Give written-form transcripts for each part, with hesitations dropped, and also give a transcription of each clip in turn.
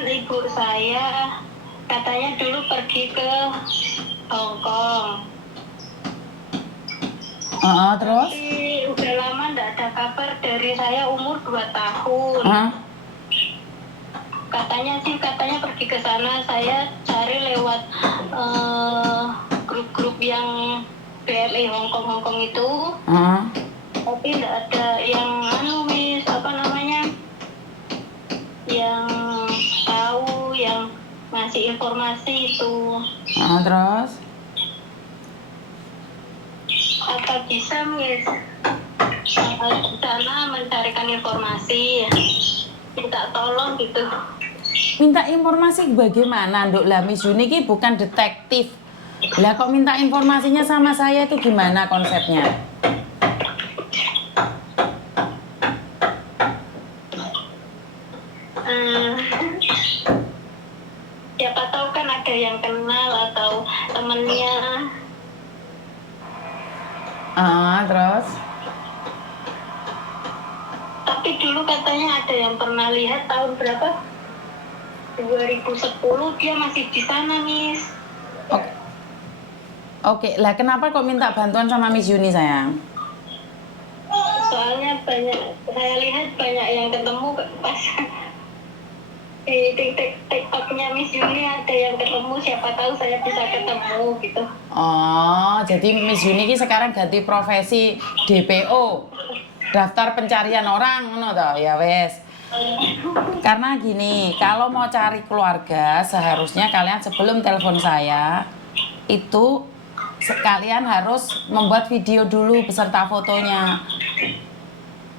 kan ibu saya katanya dulu pergi ke Hong Kong. Terus? Tapi udah lama nggak ada kabar dari saya, umur 2 tahun. Katanya pergi ke sana. Saya cari lewat grup-grup yang BLI Hong Kong itu. Tapi nggak ada yang Miss, apa namanya, yang tahu, yang ngasih informasi itu. Terus? Apa bisa Miss di sana mencarikan informasi, minta tolong gitu. Minta informasi bagaimana, Nduk? Lah Miss Yuni ini bukan detektif. Lah kok minta informasinya sama saya itu gimana konsepnya? Siapa tahu kan ada yang kenal atau temennya. Terus? Tapi dulu katanya ada yang pernah lihat tahun berapa? 2010 dia masih di sana, Miss. Oke, lah kenapa kok minta bantuan sama Miss Yuni, sayang? Soalnya saya lihat banyak yang ketemu pas di TikToknya Miss Yuni, ada yang ketemu, siapa tahu saya bisa ketemu gitu. Jadi Miss Yuni ini sekarang ganti profesi DPO, daftar pencarian orang, ngono toh? Ya wes. Karena gini, kalau mau cari keluarga seharusnya kalian sebelum telepon saya itu kalian harus membuat video dulu beserta fotonya.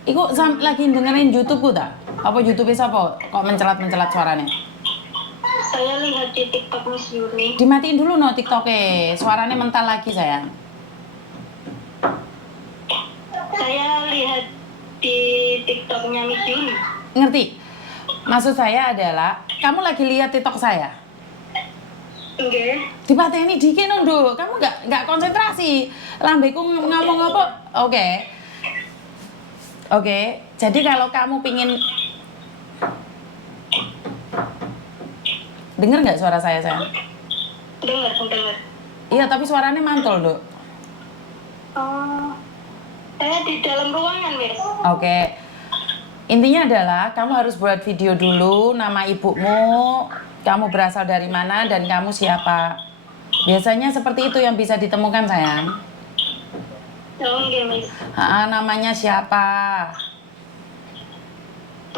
Iku lagi dengerin YouTube tak? Apa YouTube apa? Kok mencelat suaranya? Saya lihat di TikTok Miss Yuni. Dimatiin dulu no TikToknya, suaranya mental lagi sayang. Saya lihat di TikToknya Miss Yuni. Ngerti? Maksud saya adalah kamu lagi lihat TikTok saya? Enggak. Dipateni dikit Nduk, kamu nggak konsentrasi. Lambeku ngomong apa? Oke. Jadi kalau kamu pingin denger nggak suara saya sayang? Dengar. Iya, tapi suaranya mantul, Nduk. Saya di dalam ruangan, Miss. Oke. Intinya adalah kamu harus buat video dulu, nama ibumu, kamu berasal dari mana, dan kamu siapa. Biasanya seperti itu yang bisa ditemukan, sayang. Oke, Miss. Namanya siapa?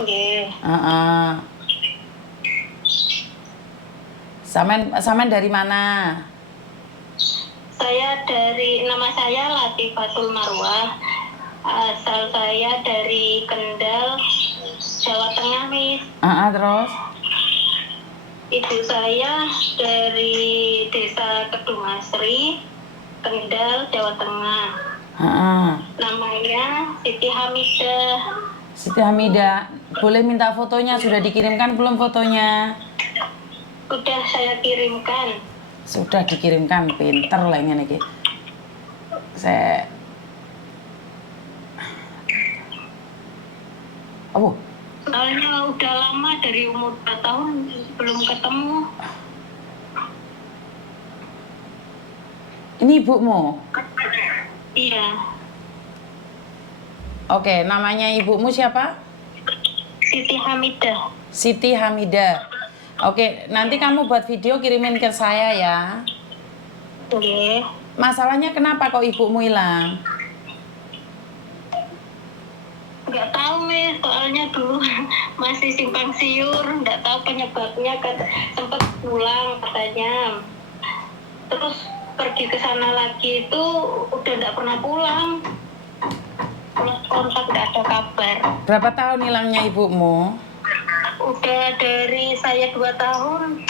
Oke. Samen dari mana? Nama saya Latifatul Marwah. Asal saya dari Kendal, Jawa Tengah, Miss. Terus? Ibu saya dari Desa Kedungasri, Kendal, Jawa Tengah. Namanya Siti Hamidah. Siti Hamidah, boleh minta fotonya? Sudah dikirimkan belum fotonya? Sudah saya kirimkan. Sudah dikirimkan, pinter lah ini. Soalnya udah lama, dari umur 4 tahun belum ketemu. Ini ibumu? Iya. Oke, namanya ibumu siapa? Siti Hamidah. Siti Hamidah. Oke, nanti kamu buat video kirimin ke saya ya. Oke. Masalahnya kenapa kok ibumu hilang? Nggak tahu, Miss. Soalnya dulu masih simpang siur, nggak tahu penyebabnya. Sempat pulang katanya. Terus pergi ke sana lagi itu udah nggak pernah pulang. Kontak nggak ada kabar. Berapa tahun hilangnya ibumu? Udah dari saya 2 tahun.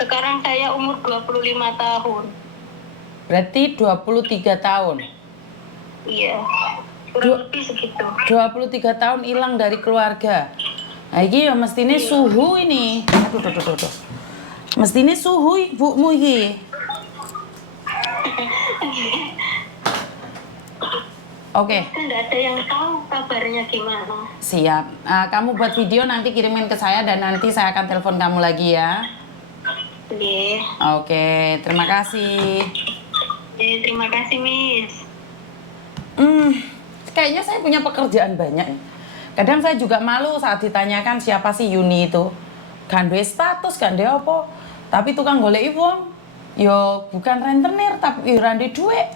Sekarang saya umur 25 tahun. Berarti 23 tahun? Iya. Kurang lebih segitu. 23 tahun hilang dari keluarga. Nah, ini ya mestinya suhu ini. Aduh. Mestinya suhu ibumu ini. Oke, Kan nggak ada yang tahu kabarnya gimana. siap. Kamu buat video nanti kirimin ke saya dan nanti saya akan telepon kamu lagi ya. Oke. Oke, terima kasih. Terima kasih, Miss. Kayaknya saya punya pekerjaan banyak. Kadang saya juga malu saat ditanyakan siapa sih Yuni itu. Gak duwe status, gak duwe apa. Tapi tukang golek wong. Yo bukan rentenir tapi yo rande duit.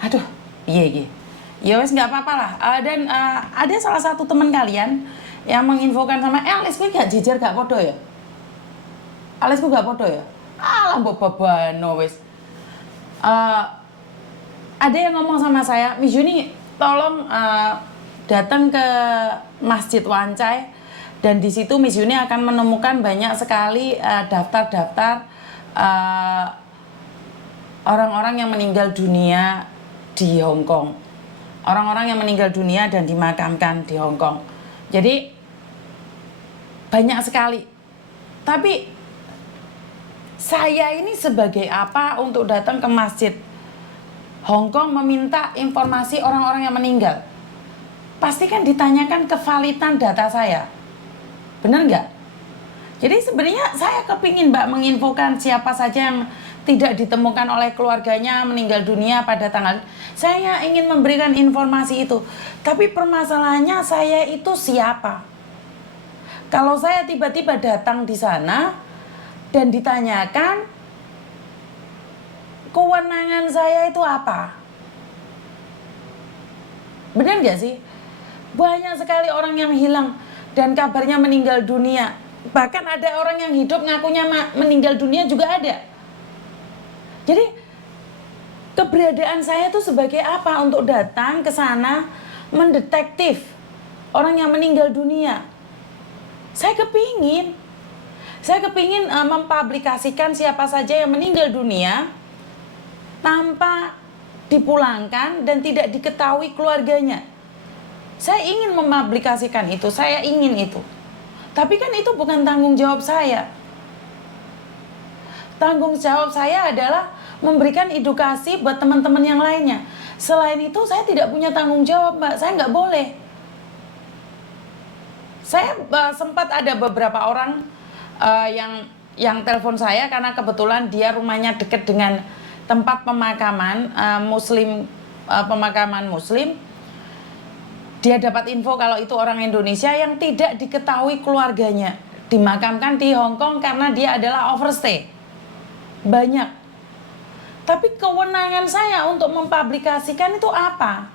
Aduh, iya. Ya wes nggak apa-apa lah. Dan ada salah satu teman kalian yang menginfokan sama, alisku gak jejer gak podo ya? Alisku gak podo ya? Alah mbok babano wes. Ada yang ngomong sama saya, Miss Yuni, tolong datang ke Masjid Wancai dan di situ Miss Yuni akan menemukan banyak sekali daftar-daftar orang-orang yang meninggal dunia di Hong Kong. Orang-orang yang meninggal dunia dan dimakamkan di Hong Kong. Jadi banyak sekali. Tapi saya ini sebagai apa untuk datang ke masjid Hong Kong meminta informasi orang-orang yang meninggal? Pasti kan ditanyakan kevalidan data saya. Benar nggak? Jadi sebenarnya saya kepingin Mbak menginfokan siapa saja yang tidak ditemukan oleh keluarganya meninggal dunia pada tanggal. Saya ingin memberikan informasi itu. Tapi permasalahannya saya itu siapa? Kalau saya tiba-tiba datang di sana dan ditanyakan kewenangan saya itu apa? Benar nggak sih? Banyak sekali orang yang hilang dan kabarnya meninggal dunia. Bahkan ada orang yang hidup ngakunya meninggal dunia juga ada. Jadi keberadaan saya itu sebagai apa untuk datang ke sana mendetektif orang yang meninggal dunia. Saya kepingin mempublikasikan siapa saja yang meninggal dunia tanpa dipulangkan dan tidak diketahui keluarganya. Saya ingin mempublikasikan itu, saya ingin itu. Tapi kan itu bukan tanggung jawab saya. Tanggung jawab saya adalah memberikan edukasi buat teman-teman yang lainnya. Selain itu saya tidak punya tanggung jawab, Mbak. Saya nggak boleh. Saya sempat ada beberapa orang yang telepon saya karena kebetulan dia rumahnya dekat dengan tempat pemakaman pemakaman Muslim. Dia dapat info kalau itu orang Indonesia yang tidak diketahui keluarganya, dimakamkan di Hong Kong karena dia adalah overstay. Banyak. Tapi kewenangan saya untuk mempublikasikan itu apa?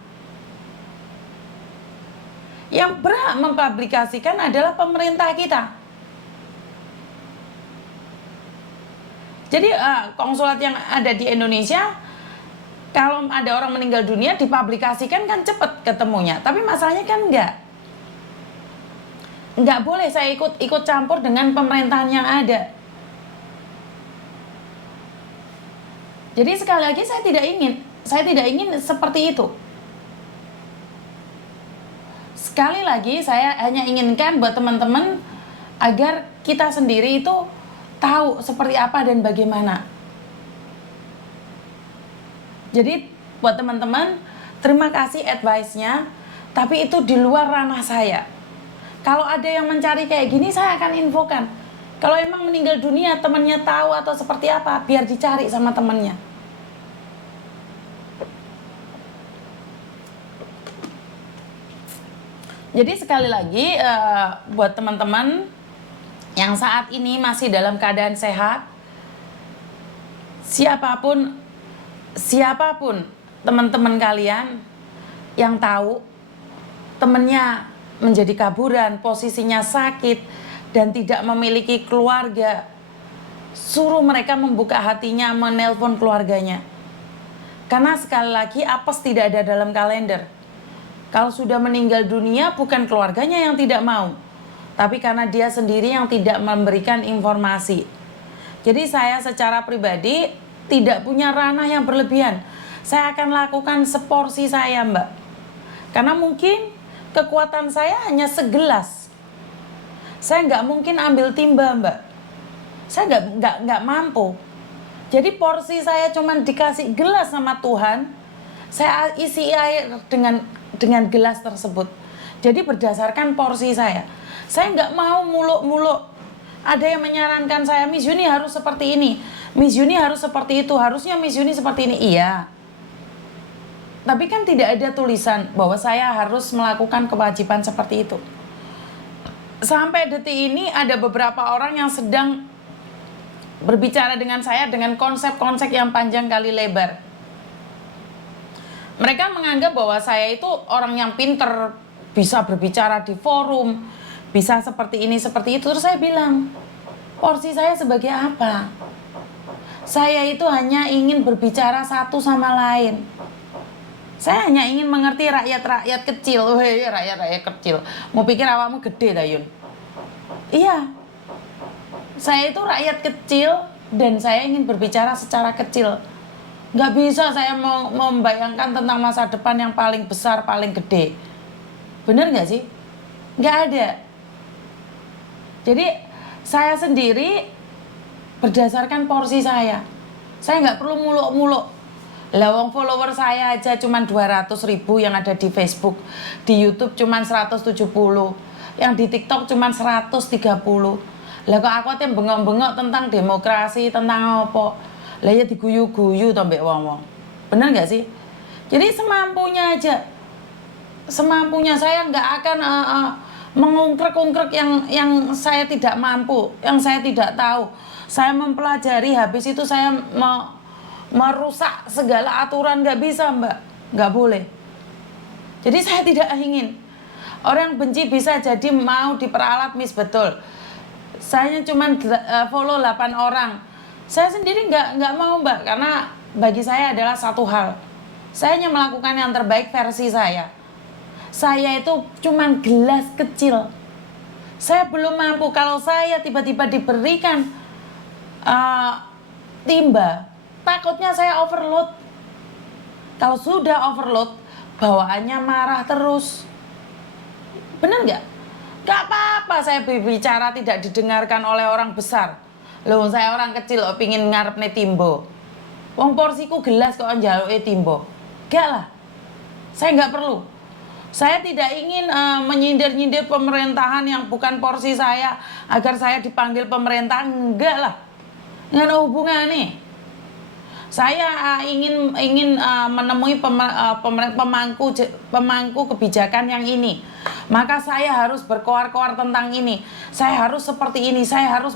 Yang berhak mempublikasikan adalah pemerintah kita. Jadi konsulat yang ada di Indonesia, kalau ada orang meninggal dunia dipublikasikan kan cepat ketemunya. Tapi masalahnya kan enggak boleh saya ikut campur dengan pemerintahan yang ada. Jadi sekali lagi saya tidak ingin seperti itu. Sekali lagi saya hanya inginkan buat teman-teman agar kita sendiri itu tahu seperti apa dan bagaimana. Jadi buat teman-teman, terima kasih advice-nya, tapi itu di luar ranah saya. Kalau ada yang mencari kayak gini, saya akan infokan. Kalau emang meninggal dunia, temannya tahu atau seperti apa, biar dicari sama temannya. Jadi sekali lagi, buat teman-teman yang saat ini masih dalam keadaan sehat, siapapun teman-teman kalian yang tahu temennya menjadi kaburan, posisinya sakit dan tidak memiliki keluarga, suruh mereka membuka hatinya, menelpon keluarganya. Karena sekali lagi apes tidak ada dalam kalender. Kalau sudah meninggal dunia bukan keluarganya yang tidak mau, tapi karena dia sendiri yang tidak memberikan informasi. Jadi saya secara pribadi tidak punya ranah yang berlebihan. Saya akan lakukan seporsi saya, Mbak. Karena mungkin kekuatan saya hanya segelas. Saya nggak mungkin ambil timba, Mbak. Saya nggak mampu. Jadi porsi saya cuma dikasih gelas sama Tuhan. saya isi air dengan gelas tersebut. Jadi berdasarkan porsi saya nggak mau muluk-muluk. Ada yang menyarankan saya, Miss Yuni harus seperti ini, Miss Yuni harus seperti itu, harusnya Miss Yuni seperti ini. Iya, tapi kan tidak ada tulisan bahwa saya harus melakukan kewajiban seperti itu. Sampai detik ini ada beberapa orang yang sedang berbicara dengan saya dengan konsep-konsep yang panjang kali lebar. Mereka menganggap bahwa saya itu orang yang pinter, bisa berbicara di forum, bisa seperti ini, seperti itu. Terus saya bilang, porsi saya sebagai apa? Saya itu hanya ingin berbicara satu sama lain. Saya hanya ingin mengerti rakyat-rakyat kecil. Weh, rakyat-rakyat kecil. Mau pikir awakmu gede, Dayun? Iya. Saya itu rakyat kecil dan saya ingin berbicara secara kecil. Nggak bisa saya mau membayangkan tentang masa depan yang paling besar, paling gede. Bener nggak sih? Nggak ada. Jadi saya sendiri berdasarkan porsi saya. Saya nggak perlu muluk-muluk. Lawang follower saya aja cuman 200.000 yang ada di Facebook. Di YouTube cuman 170. Yang di TikTok cuman 130. Lah kok aku tem bengok-bengok tentang demokrasi, tentang apa? Lah ya diguyu-guyu to mbek wong-wong. Bener nggak sih? Jadi semampunya aja. Semampunya, saya nggak akan mengungkrek-ungkrek yang saya tidak mampu, yang saya tidak tahu. Saya mempelajari, habis itu saya merusak segala aturan, nggak bisa, Mbak. Nggak boleh. Jadi saya tidak ingin orang benci bisa jadi mau diperalat, Miss, betul. Saya cuma follow 8 orang. Saya sendiri nggak mau, Mbak, karena bagi saya adalah satu hal. Saya hanya melakukan yang terbaik versi saya. Saya itu cuma gelas kecil. Saya belum mampu. Kalau saya tiba-tiba diberikan timba, takutnya saya overload. Kalau sudah overload, bawaannya marah terus. Bener nggak? Gak apa-apa saya berbicara tidak didengarkan oleh orang besar. Loh, saya orang kecil loh, pingin ngarepne timbo. Wong porsiku gelas kok njaluke timbo. Gak lah. Saya nggak perlu. Saya tidak ingin menyindir-nyindir pemerintahan yang bukan porsi saya agar saya dipanggil pemerintah. Enggak lah. Nggak ada hubungan nih. Saya ingin menemui pemangku kebijakan yang ini. Maka saya harus berkoar-koar tentang ini. Saya harus seperti ini. Saya harus